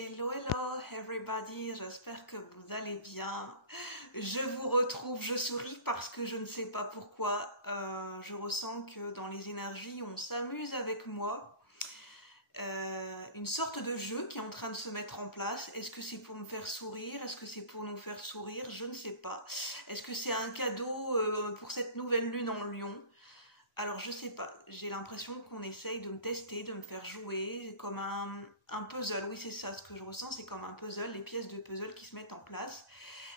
Hello, hello everybody, j'espère que vous allez bien. Je vous retrouve, je souris parce que je ne sais pas pourquoi. Je ressens que dans les énergies, on s'amuse avec moi. Une sorte de jeu qui est en train de se mettre en place. Est-ce que c'est pour me faire sourire? Est-ce que c'est pour nous faire sourire? Je ne sais pas. Est-ce que c'est un cadeau pour cette nouvelle lune en Lion? Alors je sais pas, j'ai l'impression qu'on essaye de me tester, de me faire jouer, comme un puzzle, oui c'est ça, ce que je ressens c'est comme un puzzle, les pièces de puzzle qui se mettent en place.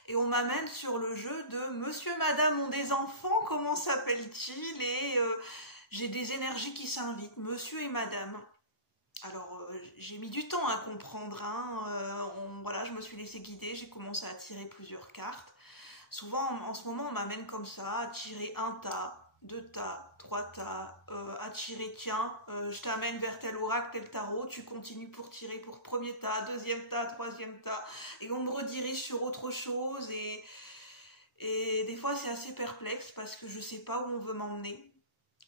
Et on m'amène sur le jeu de Monsieur, Madame ont des enfants, comment s'appelle-t-il? Et j'ai des énergies qui s'invitent, Monsieur et Madame. Alors j'ai mis du temps à comprendre, hein. Voilà, je me suis laissée guider, j'ai commencé à tirer plusieurs cartes. Souvent en ce moment on m'amène comme ça, à tirer un tas, deux tas, trois tas, à tirer, tiens, je t'amène vers tel oracle, tel tarot, tu continues pour tirer pour premier tas, deuxième tas, troisième tas, et on me redirige sur autre chose, et des fois c'est assez perplexe parce que je sais pas où on veut m'emmener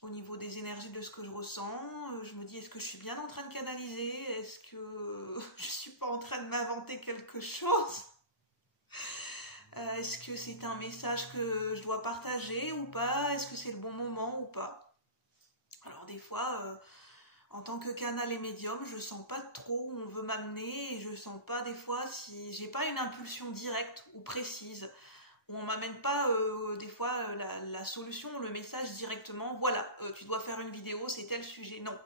au niveau des énergies de ce que je ressens. Je me dis, est-ce que je suis bien en train de canaliser? Est-ce que je suis pas en train de m'inventer quelque chose? Est-ce que c'est un message que je dois partager ou pas? Est-ce que c'est le bon moment ou pas? Alors des fois, en tant que canal et médium, je sens pas trop où on veut m'amener et je sens pas des fois si j'ai pas une impulsion directe ou précise, où on m'amène pas des fois la solution, le message directement, voilà, tu dois faire une vidéo, c'est tel sujet, non.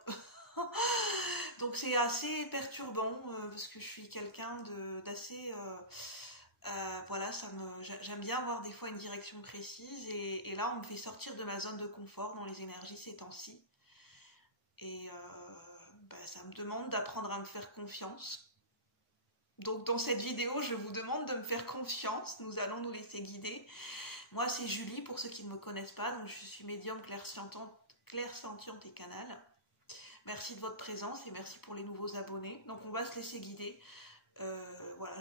Donc c'est assez perturbant parce que je suis quelqu'un d'assez... voilà, j'aime bien avoir des fois une direction précise et là on me fait sortir de ma zone de confort dans les énergies ces temps-ci et ça me demande d'apprendre à me faire confiance. Donc dans cette vidéo je vous demande de me faire confiance, nous allons nous laisser guider. Moi c'est Julie pour ceux qui ne me connaissent pas, donc je suis médium clairsentiente et canal. Merci de votre présence et merci pour les nouveaux abonnés. Donc on va se laisser guider. Voilà,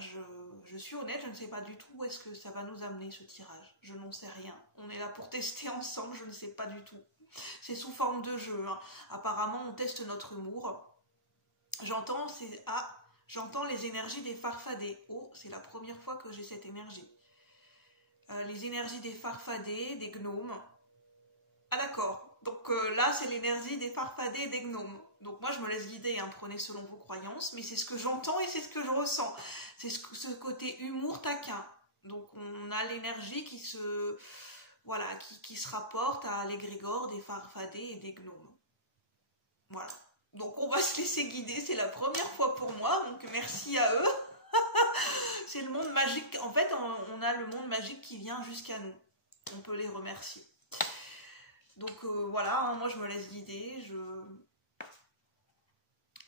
je suis honnête, je ne sais pas du tout où est-ce que ça va nous amener ce tirage. Je n'en sais rien. On est là pour tester ensemble, je ne sais pas du tout. C'est sous forme de jeu, hein. Apparemment, on teste notre humour. J'entends les énergies des farfadets. Oh, c'est la première fois que j'ai cette énergie. Les énergies des farfadets, des gnomes. Ah d'accord. Donc là, c'est l'énergie des farfadets et des gnomes. Donc moi, je me laisse guider, hein, prenez selon vos croyances, mais c'est ce que j'entends et c'est ce que je ressens. C'est ce côté humour taquin. Donc on a l'énergie qui se rapporte à l'égrégore des farfadets et des gnomes. Voilà. Donc on va se laisser guider, c'est la première fois pour moi, donc merci à eux. C'est le monde magique. En fait, on a le monde magique qui vient jusqu'à nous. On peut les remercier. Donc voilà, hein, moi je me laisse guider,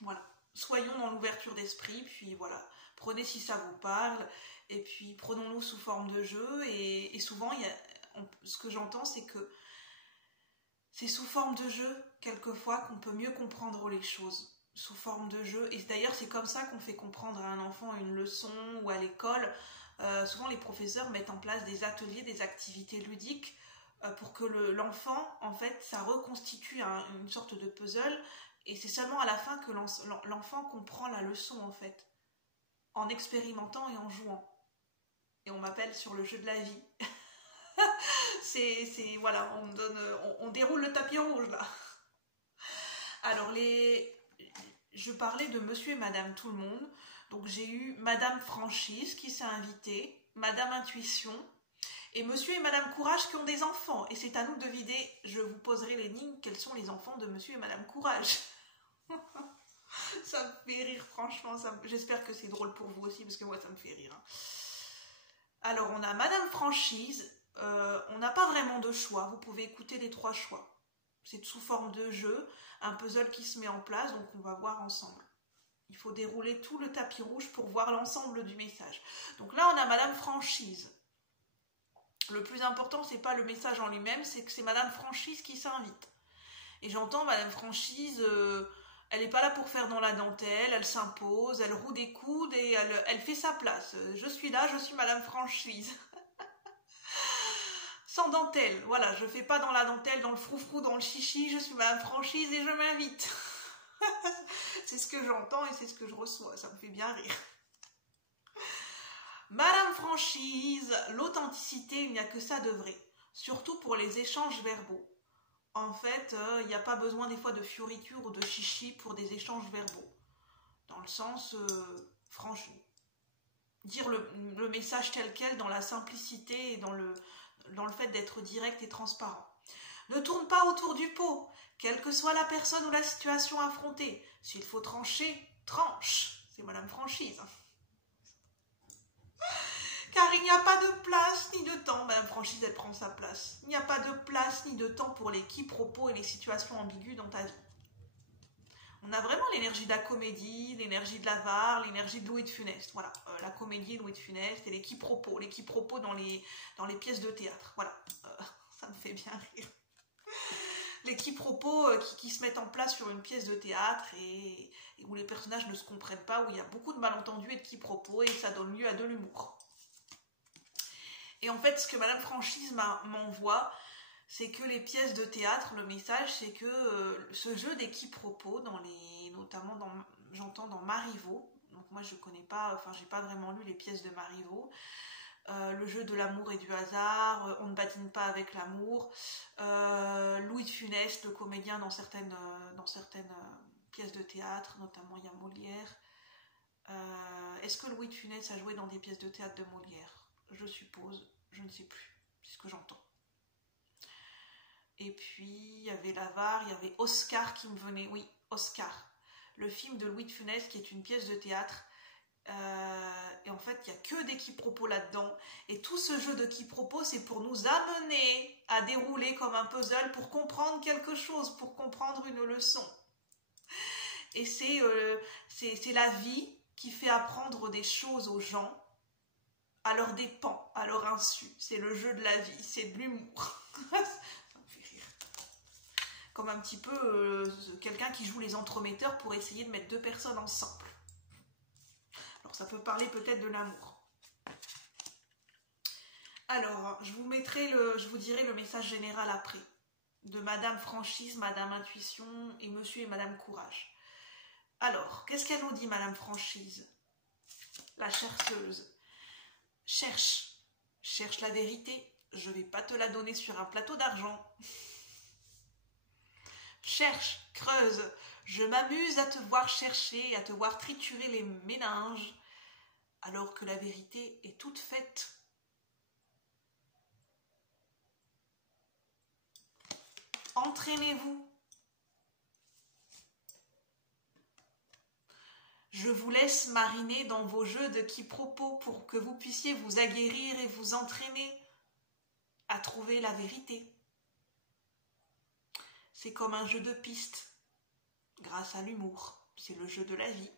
voilà, soyons dans l'ouverture d'esprit, puis voilà, prenez si ça vous parle, et puis prenons-nous sous forme de jeu, et souvent, ce que j'entends, c'est que c'est sous forme de jeu, quelquefois, qu'on peut mieux comprendre les choses, sous forme de jeu, et d'ailleurs c'est comme ça qu'on fait comprendre à un enfant une leçon, ou à l'école. Souvent les professeurs mettent en place des ateliers, des activités ludiques, pour que l'enfant, en fait, ça reconstitue une sorte de puzzle, et c'est seulement à la fin que l'enfant comprend la leçon, en fait, en expérimentant et en jouant. Et on m'appelle sur le jeu de la vie. Voilà, on déroule le tapis rouge, là. Alors, je parlais de Monsieur et Madame Tout le Monde, donc j'ai eu Madame Franchise qui s'est invitée, Madame Intuition, et Monsieur et Madame Courage qui ont des enfants. Et c'est à nous de deviner, je vous poserai l'énigme, quels sont les enfants de Monsieur et Madame Courage. Ça me fait rire, franchement. J'espère que c'est drôle pour vous aussi, parce que moi, ça me fait rire. Alors, on a Madame Franchise. On n'a pas vraiment de choix. Vous pouvez écouter les 3 choix. C'est sous forme de jeu, un puzzle qui se met en place, donc on va voir ensemble. Il faut dérouler tout le tapis rouge pour voir l'ensemble du message. Donc là, on a Madame Franchise. Le plus important, c'est pas le message en lui-même, c'est que c'est Madame Franchise qui s'invite. Et j'entends Madame Franchise, elle n'est pas là pour faire dans la dentelle, elle s'impose, elle roue des coudes et elle fait sa place. Je suis là, je suis Madame Franchise. Sans dentelle, voilà, je fais pas dans la dentelle, dans le froufrou, dans le chichi, je suis Madame Franchise et je m'invite. C'est ce que j'entends et c'est ce que je reçois, ça me fait bien rire. Madame Franchise, l'authenticité, il n'y a que ça de vrai, surtout pour les échanges verbaux. En fait, il n'y a pas besoin des fois de fioriture ou de chichi pour des échanges verbaux. Dans le sens, franchement, dire le message tel quel dans la simplicité et dans le fait d'être direct et transparent. Ne tourne pas autour du pot, quelle que soit la personne ou la situation affrontée. S'il faut trancher, tranche. C'est Madame Franchise. Car il n'y a pas de place ni de temps. Madame Franchise, elle prend sa place. Il n'y a pas de place ni de temps pour les quiproquos et les situations ambiguës dans ta vie. On a vraiment l'énergie de la comédie, l'énergie de l'avare, l'énergie de Louis de Funès. Voilà, la comédie, Louis de Funès et les quiproquos dans les pièces de théâtre. Voilà, ça me fait bien rire. Les quiproquos qui se mettent en place sur une pièce de théâtre et où les personnages ne se comprennent pas, où il y a beaucoup de malentendus et de quiproquos et ça donne lieu à de l'humour. Et en fait, ce que Madame Franchise m'envoie, c'est que les pièces de théâtre, le message, c'est que ce jeu des quiproquos, notamment j'entends dans Marivaux, donc moi je connais pas, enfin j'ai pas vraiment lu les pièces de Marivaux, le jeu de l'amour et du hasard, on ne badine pas avec l'amour, Louis de Funès, le comédien dans certaines pièces de théâtre, notamment il y a Molière. Est-ce que Louis de Funès a joué dans des pièces de théâtre de Molière? Je suppose, je ne sais plus, c'est ce que j'entends. Et puis il y avait l'avare, il y avait Oscar qui me venait, oui, Oscar, le film de Louis de Funès qui est une pièce de théâtre. Et en fait, il n'y a que des quiproquos là-dedans. Et tout ce jeu de quiproquos, c'est pour nous amener à dérouler comme un puzzle pour comprendre quelque chose, pour comprendre une leçon. Et c'est la vie qui fait apprendre des choses aux gens à leur dépens, à leur insu. C'est le jeu de la vie, c'est de l'humour. Ça me fait rire. Comme un petit peu quelqu'un qui joue les entremetteurs pour essayer de mettre deux personnes ensemble. Alors ça peut parler peut-être de l'amour. Alors, je vous dirai le message général après. De Madame Franchise, Madame Intuition et Monsieur et Madame Courage. Alors, qu'est-ce qu'elle nous dit, Madame Franchise? La chercheuse. Cherche la vérité. Je ne vais pas te la donner sur un plateau d'argent. Cherche, creuse. Je m'amuse à te voir chercher, à te voir triturer les méninges, alors que la vérité est toute faite. Entraînez-vous. Je vous laisse mariner dans vos jeux de quiproquos pour que vous puissiez vous aguerrir et vous entraîner à trouver la vérité. C'est comme un jeu de piste. Grâce à l'humour, c'est le jeu de la vie,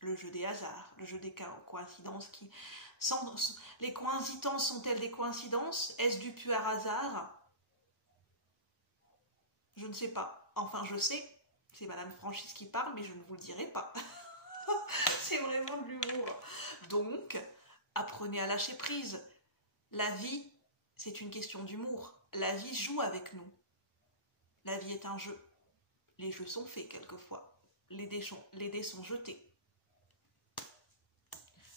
le jeu des hasards, le jeu des coïncidences les coïncidences sont-elles des coïncidences? Est-ce du pur hasard? Je ne sais pas. Enfin, je sais, c'est Madame Franchise qui parle, mais je ne vous le dirai pas. C'est vraiment de l'humour. Donc, apprenez à lâcher prise. La vie, c'est une question d'humour. La vie joue avec nous. La vie est un jeu. Les jeux sont faits quelquefois. Les dés sont jetés.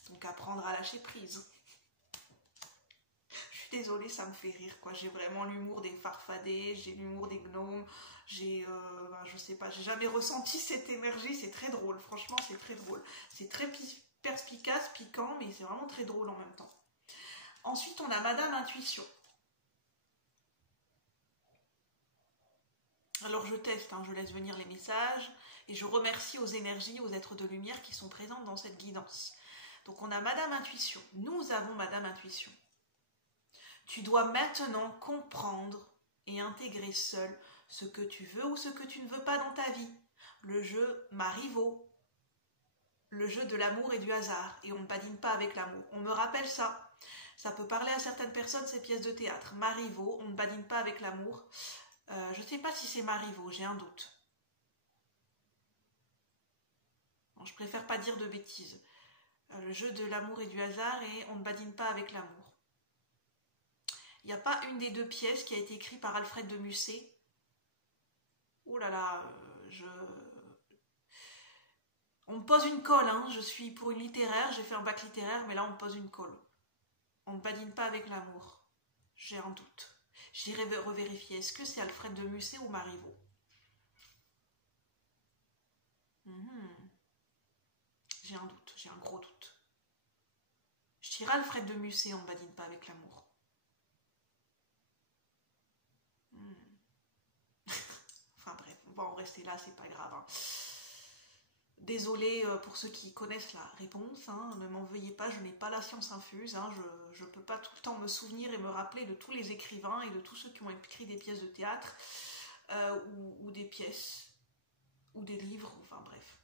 Donc apprendre à lâcher prise. Je suis désolée, ça me fait rire, quoi. J'ai vraiment l'humour des farfadets, j'ai l'humour des gnomes, je sais pas, j'ai jamais ressenti cette énergie, c'est très drôle, franchement c'est très drôle. C'est très perspicace, piquant, mais c'est vraiment très drôle en même temps. Ensuite, on a Madame Intuition. Alors je teste, je laisse venir les messages et je remercie aux énergies, aux êtres de lumière qui sont présents dans cette guidance. Donc on a Madame Intuition, nous avons Madame Intuition. Tu dois maintenant comprendre et intégrer seul ce que tu veux ou ce que tu ne veux pas dans ta vie. Le jeu Marivaux, le jeu de l'amour et du hasard, et on ne badine pas avec l'amour. On me rappelle ça. Ça peut parler à certaines personnes, ces pièces de théâtre. Marivaux, on ne badine pas avec l'amour. Je ne sais pas si c'est Marivaux, j'ai un doute. Bon, je préfère pas dire de bêtises. Le jeu de l'amour et du hasard et on ne badine pas avec l'amour. Il n'y a pas une des deux pièces qui a été écrite par Alfred de Musset. Oh là là, On me pose une colle, hein. Je suis pour une littéraire, j'ai fait un bac littéraire, mais là on me pose une colle. On ne badine pas avec l'amour. J'ai un doute. J'irai revérifier. Est-ce que c'est Alfred de Musset ou Marivaux? J'ai un doute, j'ai un gros doute. Je dirais Alfred de Musset, on ne badine pas avec l'amour. Enfin bref, on va en rester là, c'est pas grave. Hein. Désolée pour ceux qui connaissent la réponse, hein, ne m'en veuillez pas, je n'ai pas la science infuse, hein, je ne peux pas tout le temps me souvenir et me rappeler de tous les écrivains et de tous ceux qui ont écrit des pièces de théâtre ou des pièces ou des livres, enfin bref.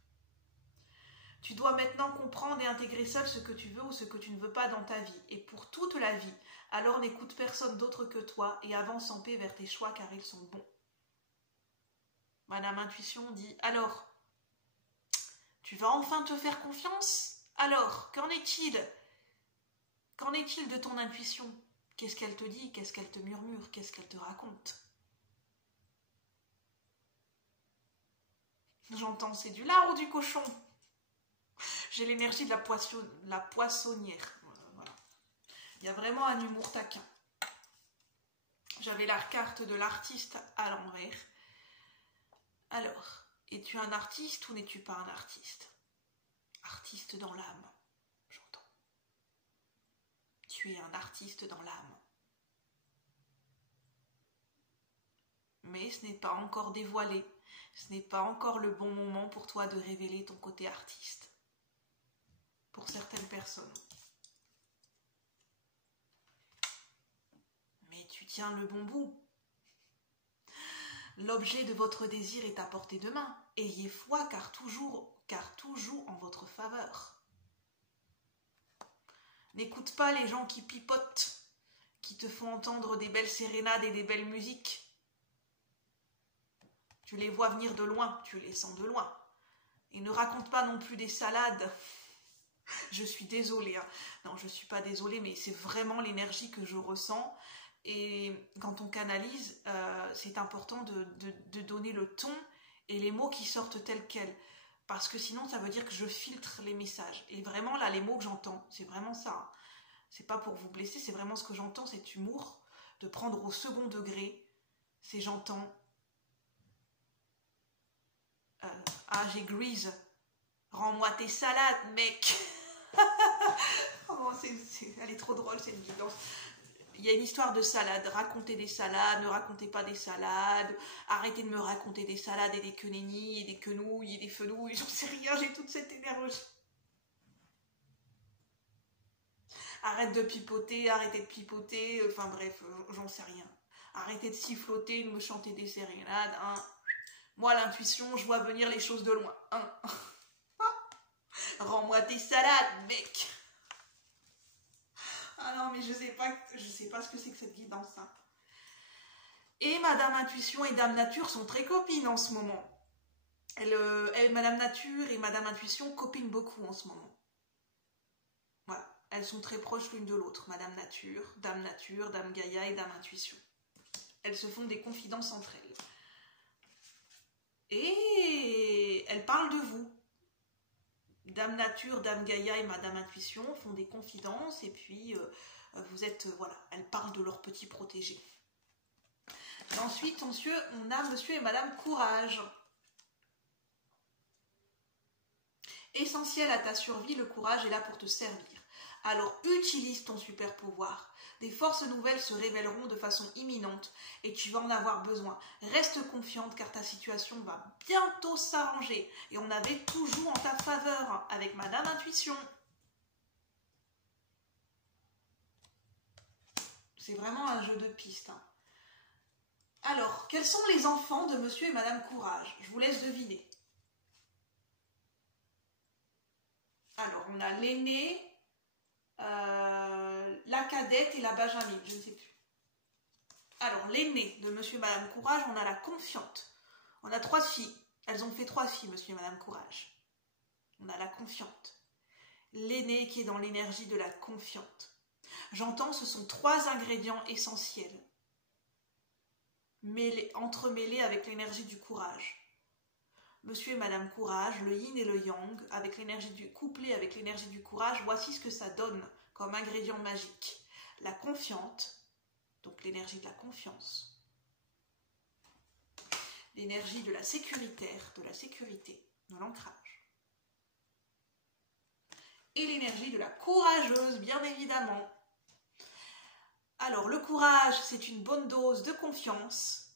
Tu dois maintenant comprendre et intégrer seul ce que tu veux ou ce que tu ne veux pas dans ta vie, et pour toute la vie. Alors n'écoute personne d'autre que toi et avance en paix vers tes choix car ils sont bons. Madame Intuition dit « Alors, tu vas enfin te faire confiance? Alors, qu'en est-il? Qu'en est-il de ton intuition? Qu'est-ce qu'elle te dit? Qu'est-ce qu'elle te murmure? Qu'est-ce qu'elle te raconte? » J'entends, c'est du lard ou du cochon? J'ai l'énergie de la poissonnière. Voilà. Il y a vraiment un humour taquin. J'avais la carte de l'artiste à l'envers. Alors, es-tu un artiste ou n'es-tu pas un artiste? Artiste dans l'âme, j'entends. Tu es un artiste dans l'âme. Mais ce n'est pas encore dévoilé. Ce n'est pas encore le bon moment pour toi de révéler ton côté artiste. Pour certaines personnes. Mais tu tiens le bon bout. L'objet de votre désir est à portée de main. Ayez foi car tout joue en votre faveur. N'écoute pas les gens qui pipotent, qui te font entendre des belles sérénades et des belles musiques. Tu les vois venir de loin, tu les sens de loin. Et ne raconte pas non plus des salades. Je suis désolée. Hein. Non, je ne suis pas désolée, mais c'est vraiment l'énergie que je ressens. Et quand on canalise, c'est important de donner le ton et les mots qui sortent tels quels. Parce que sinon, ça veut dire que je filtre les messages. Et vraiment, là, les mots que j'entends, c'est vraiment ça. Hein. C'est pas pour vous blesser, c'est vraiment ce que j'entends, cet humour, de prendre au second degré. C'est j'entends... j'ai Grease. Rends-moi tes salades, mec. Oh, elle est trop drôle, cette vidéo. Il y a une histoire de salade. Racontez des salades, ne racontez pas des salades. Arrêtez de me raconter des salades et des quenennies et des quenouilles et des fenouilles. J'en sais rien, j'ai toute cette énergie. Arrête de pipoter, arrêtez de pipoter. Enfin bref, j'en sais rien. Arrêtez de siffloter, de me chanter des sérénades. Hein. Moi, l'intuition, je vois venir les choses de loin. Hein. Rends-moi tes salades, mec. Ah non, mais je sais pas ce que c'est que cette guidance. Hein. Et Madame Intuition et Dame Nature sont très copines en ce moment. Madame Nature et Madame Intuition copinent beaucoup en ce moment. Voilà, elles sont très proches l'une de l'autre. Madame Nature, Dame Gaïa et Dame Intuition. Elles se font des confidences entre elles. Et elles parlent de vous. Dame Nature, Dame Gaïa et Madame Intuition font des confidences et puis vous êtes, voilà, elles parlent de leurs petits protégés. Et ensuite, on a Monsieur et Madame Courage. Essentiel à ta survie, le courage est là pour te servir. Alors utilise ton super pouvoir. Des forces nouvelles se révéleront de façon imminente et tu vas en avoir besoin. Reste confiante car ta situation va bientôt s'arranger. Et on avait toujours en ta faveur avec Madame Intuition. C'est vraiment un jeu de pistes. Hein. Alors, quels sont les enfants de Monsieur et Madame Courage? Je vous laisse deviner. Alors, on a l'aîné, la cadette et la benjamine, je ne sais plus. Alors, l'aîné de Monsieur et Madame Courage, on a la confiante. On a 3 filles. Elles ont fait 3 filles, Monsieur et Madame Courage. On a la confiante. L'aîné qui est dans l'énergie de la confiante. J'entends, ce sont 3 ingrédients essentiels. Entremêlés avec l'énergie du courage. Monsieur et Madame Courage, le yin et le yang, avec couplé avec l'énergie du courage, voici ce que ça donne comme ingrédient magique. La confiante, donc l'énergie de la confiance, l'énergie de la sécuritaire, de la sécurité, de l'ancrage, et l'énergie de la courageuse, bien évidemment. Alors, le courage, c'est une bonne dose de confiance,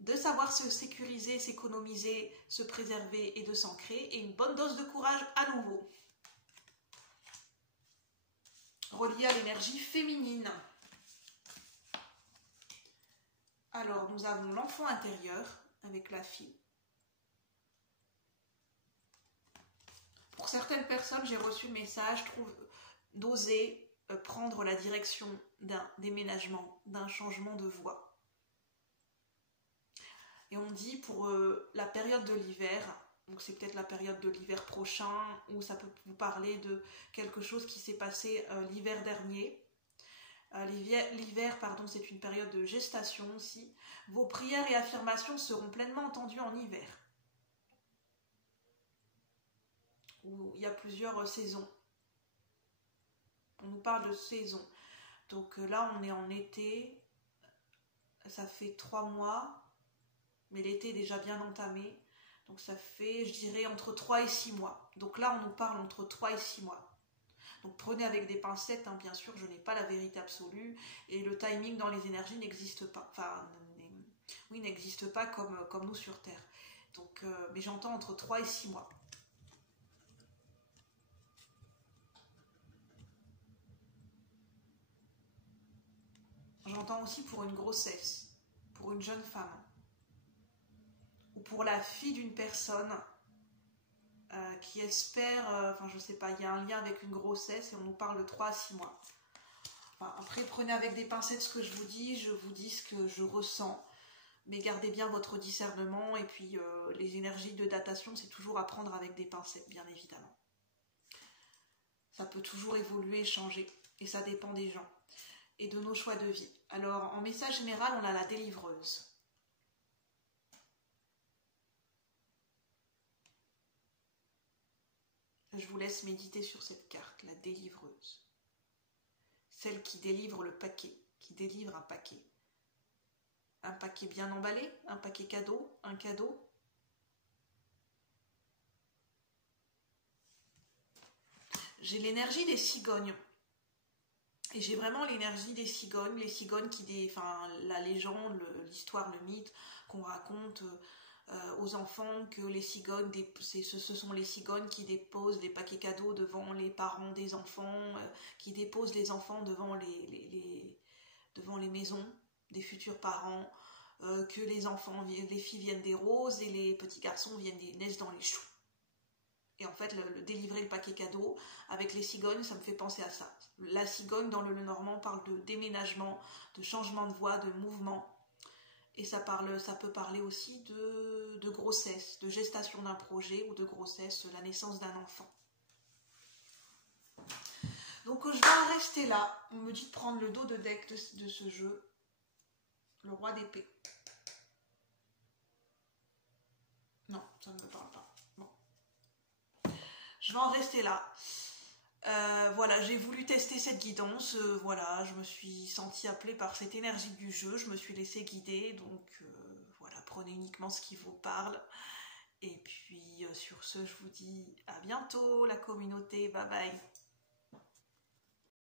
de savoir se sécuriser, s'économiser, se préserver et de s'ancrer, et une bonne dose de courage à nouveau. Relié à l'énergie féminine. Alors, nous avons l'enfant intérieur avec la fille. Pour certaines personnes, j'ai reçu le message d'oser prendre la direction d'un déménagement, d'un changement de voie. Et on dit pour la période de l'hiver, donc c'est peut-être la période de l'hiver prochain, ou ça peut vous parler de quelque chose qui s'est passé l'hiver dernier. L'hiver, pardon, c'est une période de gestation aussi. Vos prières et affirmations seront pleinement entendues en hiver, où il y a plusieurs saisons. On nous parle de saison. Donc là, on est en été, ça fait 3 mois, mais l'été est déjà bien entamé. Donc ça fait, je dirais, entre 3 et 6 mois. Donc là, on nous parle entre 3 et 6 mois. Donc prenez avec des pincettes, hein, bien sûr, je n'ai pas la vérité absolue. Et le timing dans les énergies n'existe pas. Enfin, oui, n'existe pas comme nous sur Terre. Donc, mais j'entends entre 3 et 6 mois. J'entends aussi pour une grossesse, pour une jeune femme, ou pour la fille d'une personne qui espère, enfin je sais pas, il y a un lien avec une grossesse et on nous parle de 3 à 6 mois. Enfin, après, prenez avec des pincettes ce que je vous dis ce que je ressens, mais gardez bien votre discernement et puis les énergies de datation, c'est toujours à prendre avec des pincettes, bien évidemment. Ça peut toujours évoluer, changer, et ça dépend des gens et de nos choix de vie. Alors, en message général, on a la délivreuse. Je vous laisse méditer sur cette carte, la délivreuse. Celle qui délivre le paquet, qui délivre un paquet. Un paquet bien emballé, un paquet cadeau, un cadeau. J'ai l'énergie des cigognes. Et j'ai vraiment l'énergie des cigognes, les cigognes enfin la légende, l'histoire, le mythe qu'on raconte aux enfants, que les cigognes, ce sont les cigognes qui déposent des paquets cadeaux devant les parents des enfants, qui déposent les enfants devant les maisons des futurs parents, que les filles viennent des roses et les petits garçons naissent dans les choux. Et en fait, le délivrer le paquet cadeau avec les cigognes, ça me fait penser à ça. La cigogne, dans le normand, parle de déménagement, de changement de voie, de mouvement. Et ça peut parler aussi de grossesse, de gestation d'un projet ou de grossesse, la naissance d'un enfant. Donc je vais en rester là. On me dit de prendre le dos de deck de ce jeu. Le roi d'épée. Non, ça ne me parle pas. Bon. Je vais en rester là. Voilà, j'ai voulu tester cette guidance, voilà, je me suis sentie appelée par cette énergie du jeu, je me suis laissée guider, donc voilà, prenez uniquement ce qui vous parle. Et puis sur ce, je vous dis à bientôt la communauté, bye bye.